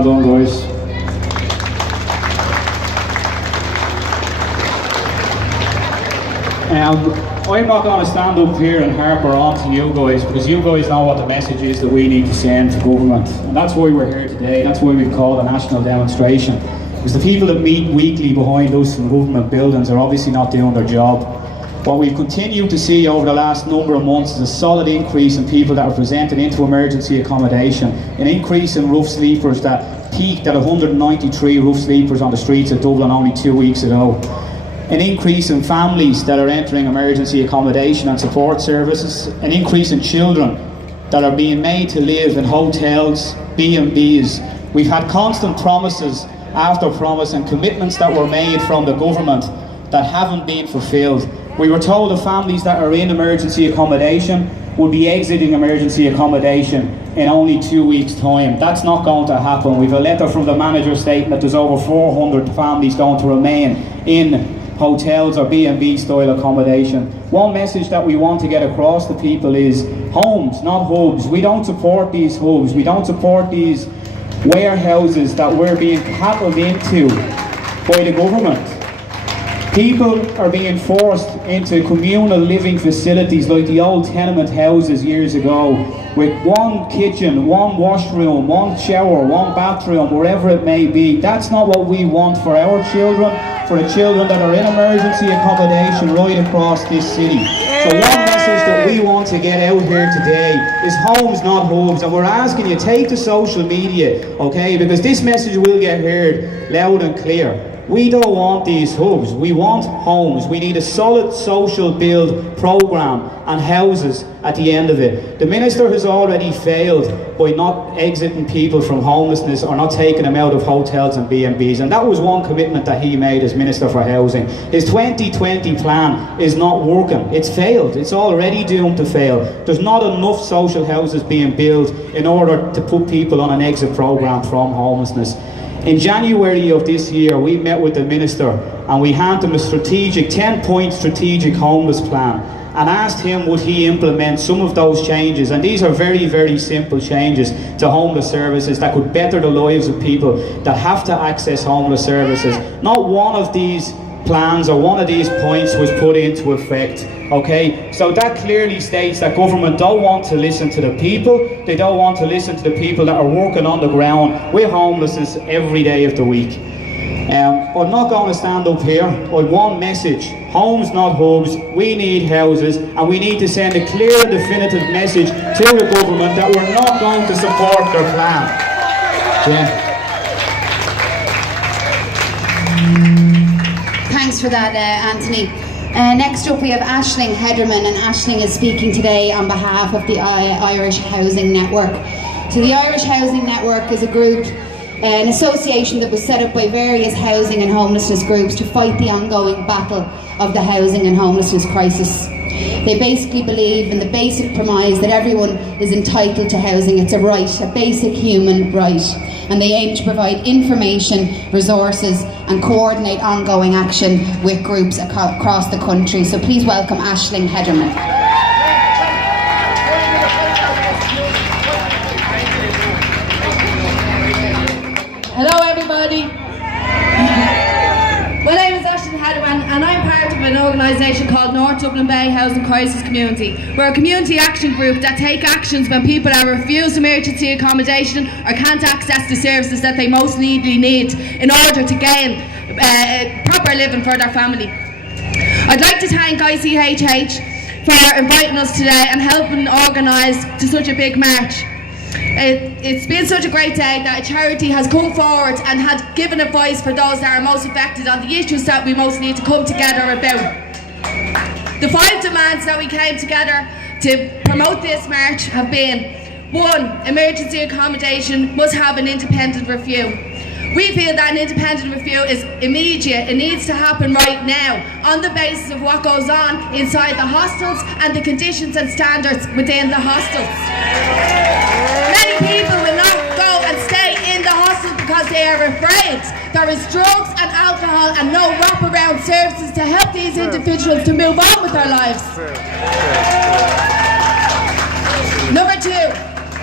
Well done, guys. I'm not going to stand up here and harper on to you guys, because you guys know what the message is that we need to send to government. And that's why we're here today. That's why we've called a national demonstration. Because the people that meet weekly behind us in government buildings are obviously not doing their job. What we've continued to see over the last number of months is a solid increase in people that are presented into emergency accommodation, an increase in roof sleepers that peaked at 193 roof sleepers on the streets of Dublin only 2 weeks ago, an increase in families that are entering emergency accommodation and support services, an increase in children that are being made to live in hotels, B&Bs. We've had constant promises after promise and commitments that were made from the government that haven't been fulfilled. We were told the families that are in emergency accommodation will be exiting emergency accommodation in only 2 weeks' time. That's not going to happen. We've a letter from the manager stating that there's over 400 families going to remain in hotels or B&B style accommodation. One message that we want to get across to people is homes, not hubs. We don't support these hubs. We don't support these warehouses that we're being cattled into by the government. People are being forced into communal living facilities like the old tenement houses years ago, with one kitchen, one washroom, one shower, one bathroom, wherever it may be. That's not what we want for our children, for the children that are in emergency accommodation right across this city. So one message that we want to get out here today is homes, not hubs. And we're asking you, take to social media, okay? Because this message will get heard loud and clear. We don't want these hubs, we want homes. We need a solid social build programme and houses at the end of it. The Minister has already failed by not exiting people from homelessness or not taking them out of hotels and B&Bs, and that was one commitment that he made as Minister for Housing. His 2020 plan is not working. It's failed. It's already doomed to fail. There's not enough social houses being built in order to put people on an exit programme from homelessness. In January of this year, we met with the Minister and we handed him a 10-point strategic homeless plan and asked him would he implement some of those changes. And these are very, very simple changes to homeless services that could better the lives of people that have to access homeless services. Not one of these plans or one of these points was put into effect. Okay, so that clearly states that government don't want to listen to the people. They don't want to listen to the people that are working on the ground with homelessness every day of the week. I'm not going to stand up here with one message: homes, not hubs. We need houses, and we need to send a clear and definitive message to the government that we're not going to support their plan. Thanks for that, Anthony. Next up we have Aisling Hederman, and Aisling is speaking today on behalf of the Irish Housing Network. So the Irish Housing Network is a group, an association that was set up by various housing and homelessness groups to fight the ongoing battle of the housing and homelessness crisis. They basically believe in the basic premise that everyone is entitled to housing. It's a right, a basic human right. And they aim to provide information, resources and coordinate ongoing action with groups across the country. So please welcome Aisling Hederman. Hello everybody. My name is Aisling Hederman and I'm part of an organisation called North Dublin Bay Housing Crisis Community. We're a community action group that take actions when people are refused emergency accommodation or can't access the services that they most need in order to gain proper living for their family. I'd like to thank ICHH for inviting us today and helping organise to such a big march. It's been such a great day that a charity has come forward and had given a voice for those that are most affected on the issues that we most need to come together about. The 5 demands that we came together to promote this march have been: 1. Emergency accommodation must have an independent review. We feel that an independent review is immediate. It needs to happen right now on the basis of what goes on inside the hostels and the conditions and standards within the hostels. Many people will not go and stay in the hostels because they are afraid. There is drugs and alcohol and no wraparound services to help these individuals to move on with their lives. Number 2.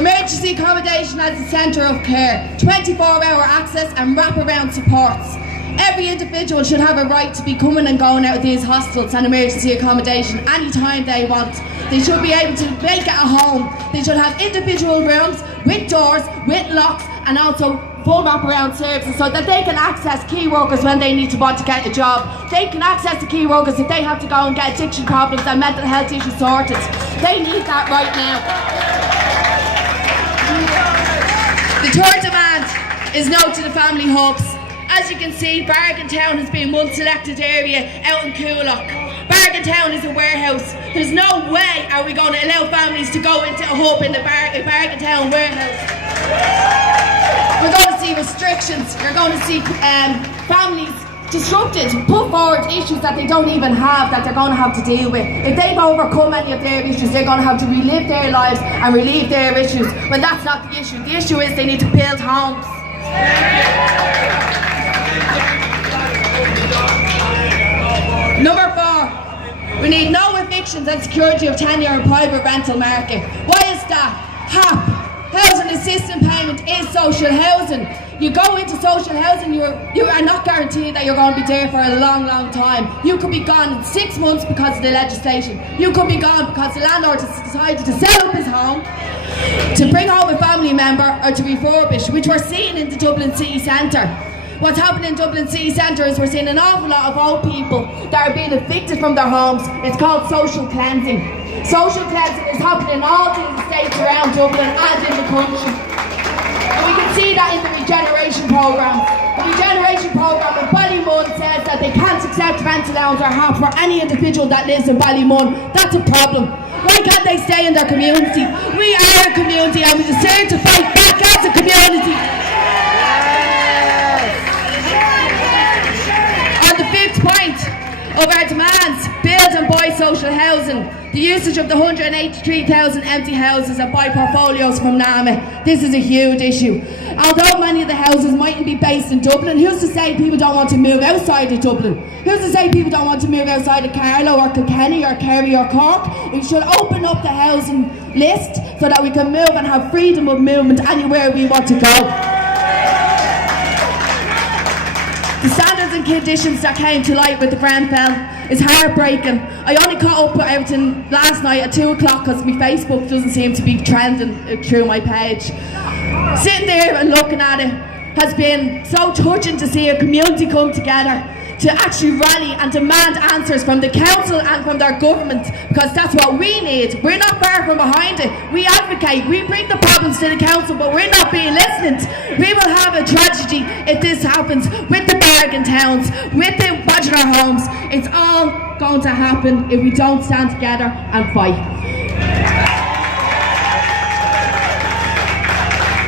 Emergency accommodation as the centre of care, 24-hour access and wraparound supports. Every individual should have a right to be coming and going out of these hostels and emergency accommodation anytime they want. They should be able to make it a home. They should have individual rooms with doors, with locks, and also full wraparound services so that they can access key workers when they need to want to get a job. They can access the key workers if they have to go and get addiction problems and mental health issues sorted. They need that right now. The third demand is no to the family hubs. As you can see, Bargaintown has been one selected area out in Coolock. Bargaintown is a warehouse. There's no way are we going to allow families to go into a hub in the Bargaintown warehouse. We're going to see restrictions. You're going to see families disrupted, put forward issues that they don't even have, that they're going to have to deal with. If they've overcome any of their issues, they're going to have to relive their lives and relieve their issues, when that's not the issue. The issue is they need to build homes. Number 4, we need no evictions and security of tenure in private rental market. Why is that? HAP, Housing Assistance Payment, is social housing. You go into social housing, you are not guaranteed that you're going to be there for a long, long time. You could be gone in 6 months because of the legislation. You could be gone because the landlord has decided to sell up his home, to bring home a family member, or to refurbish, which we're seeing in the Dublin city centre. What's happening in Dublin city centre is we're seeing an awful lot of old people that are being evicted from their homes. It's called social cleansing. Social cleansing is happening in all the states around Dublin and in the country. And we can see that in the regeneration programme. The regeneration programme in Ballymun says that they can't accept rental allowance or HAP for any individual that lives in Ballymun. That's a problem. Why can't they stay in their community? We are a community and we deserve to fight back as a community. On the 5th point of our demands, build and buy social housing. The usage of the 183,000 empty houses that buy portfolios from NAMA. This is a huge issue. Although many of the houses mightn't be based in Dublin, who's to say people don't want to move outside of Dublin? Who's to say people don't want to move outside of Carlow or Kilkenny or Kerry or Cork? We should open up the housing list so that we can move and have freedom of movement anywhere we want to go. The standards and conditions that came to light with the Grenfell is heartbreaking. I only caught up with everything last night at 2 o'clock because my Facebook doesn't seem to be trending through my page. Sitting there and looking at it has been so touching to see a community come together to actually rally and demand answers from the council and from their government, because that's what we need. We're not far from behind it. We advocate, we bring the problems to the council, but we're not being listened. We will have a tragedy if this happens with the Bargaintowns, with the Bachelor homes. It's all going to happen if we don't stand together and fight.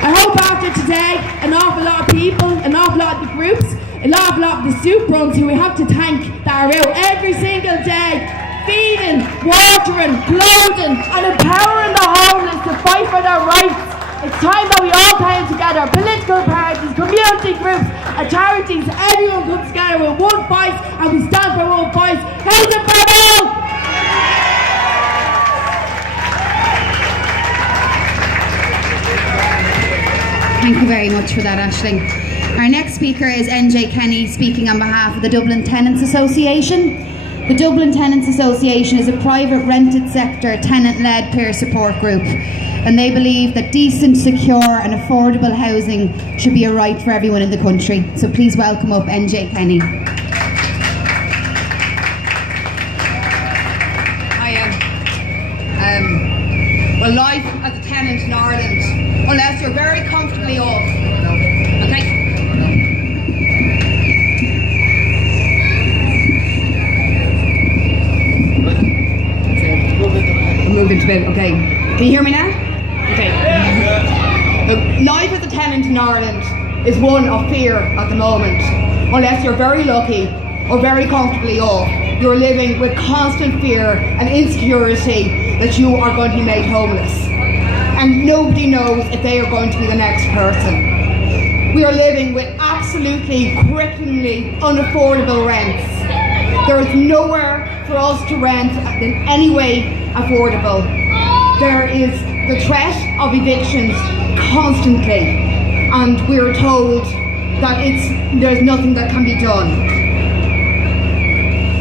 I hope after today, an awful lot of people, an awful lot of the groups, an awful lot of the soup runs who we have to thank that are out every single day, feeding, watering, clothing and empowering the homeless to fight for their rights. It's time that we all came together, political parties, community groups and charities, everyone comes together with one voice and we stand for one voice. Housing for all! Thank you very much for that, Aisling. Our next speaker is NJ Kenny, speaking on behalf of the Dublin Tenants Association. The Dublin Tenants Association is a private rented sector tenant-led peer support group, and they believe that decent, secure and affordable housing should be a right for everyone in the country. So please welcome up NJ Kenny. Well, life as a tenant in Ireland, unless you're very comfortably off. Okay. I'm moving to bed. Okay. Can you hear me now? Okay. Life as a tenant in Ireland is one of fear at the moment. Unless you're very lucky or very comfortably off, you're living with constant fear and insecurity that you are going to be made homeless. And nobody knows if they are going to be the next person. We are living with absolutely cripplingly unaffordable rents. There is nowhere for us to rent in any way affordable. There is the threat of evictions constantly, and we're told that there's nothing that can be done.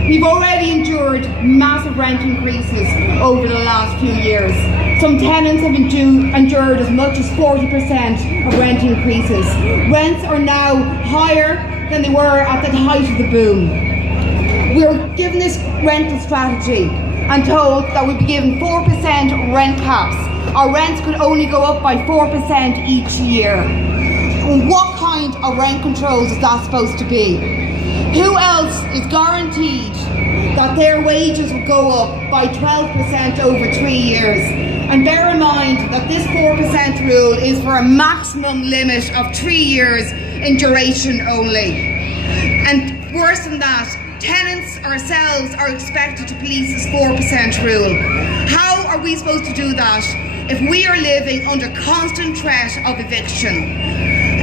We've already endured massive rent increases over the last few years. Some tenants have endured as much as 40% of rent increases. Rents are now higher than they were at the height of the boom. We were given this rental strategy and told that we'd be given 4% rent caps. Our rents could only go up by 4% each year. And what kind of rent controls is that supposed to be? Who else is guaranteed that their wages will go up by 12% over 3 years? And bear in mind that this 4% rule is for a maximum limit of 3 years in duration only. And worse than that, tenants ourselves are expected to police this 4% rule. How are we supposed to do that if we are living under constant threat of eviction?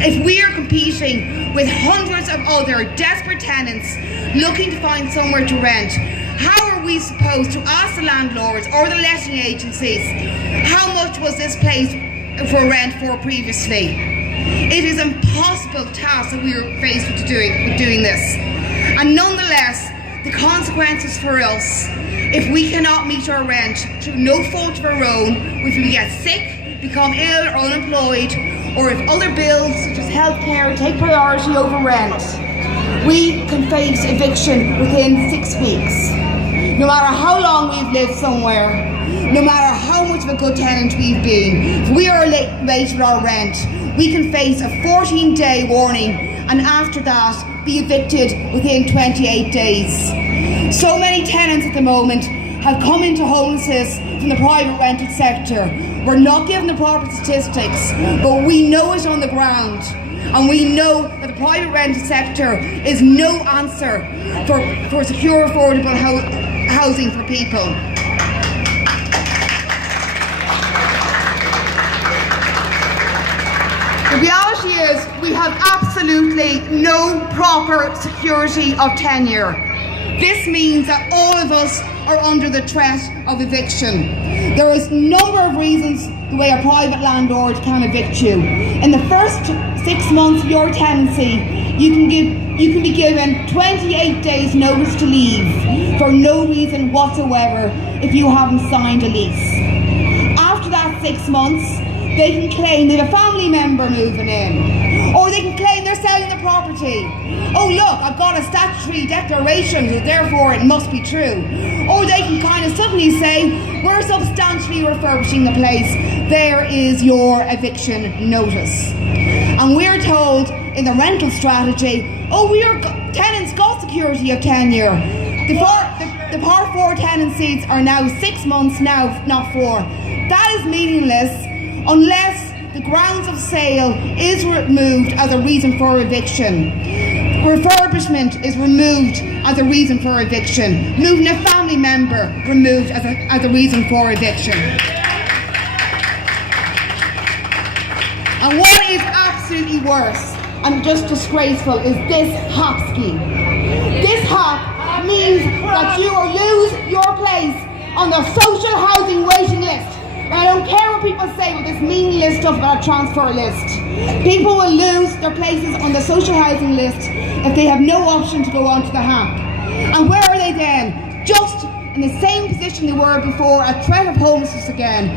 If we are competing with hundreds of other desperate tenants looking to find somewhere to rent, how are we supposed to ask the landlords or the letting agencies how much was this place for rent for previously? It is an impossible task that we are faced with doing this. And nonetheless, the consequences for us, if we cannot meet our rent through no fault of our own, if we get sick, become ill or unemployed, or if other bills such as healthcare take priority over rent, we can face eviction within 6 weeks. No matter how long we've lived somewhere, no matter how much of a good tenant we've been, if we are late with our rent, we can face a 14-day warning, and after that be evicted within 28 days. So many tenants at the moment have come into homelessness from the private rented sector. We're not given the proper statistics, but we know it on the ground. And we know that the private rented sector is no answer for secure, affordable housing for people. The reality is we have absolutely no proper security of tenure. This means that all of us are under the threat of eviction. There is a number of reasons the way a private landlord can evict you. In the first 6 months of your tenancy, you can be given 28 days notice to leave for no reason whatsoever if you haven't signed a lease. After that 6 months, they can claim they have a family member moving in, or they can claim they're selling the property. Oh look, I've got a statutory declaration, so therefore it must be true. Or they can kind of suddenly say, we're substantially refurbishing the place, there is your eviction notice. And we're told in the rental strategy, oh, tenants got security of tenure. The Part 4 tenancies are now 6 months now, not 4. That is meaningless unless the grounds of sale is removed as a reason for eviction. Refurbishment is removed as a reason for eviction. Moving a family member removed as a reason for eviction. And what is absolutely worse and just disgraceful is this HAP scheme. This HAP means that you will lose your place on the social housing waiting list. And I don't care what people say with this meaningless stuff about a transfer list. People will lose their places on the social housing list if they have no option to go onto the HAP. And where are they then? Just in the same position they were before, at threat of homelessness again.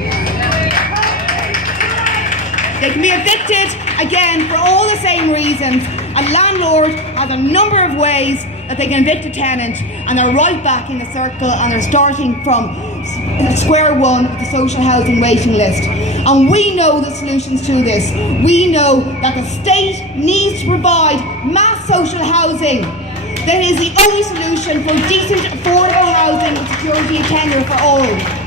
They can be evicted again for all the same reasons. A landlord has a number of ways that they can evict a tenant, and they're right back in the circle, and they're starting from square one of the social housing waiting list. And we know the solutions to this. We know that the state needs to provide mass social housing. That is the only solution for decent, affordable housing with security of tenure for all.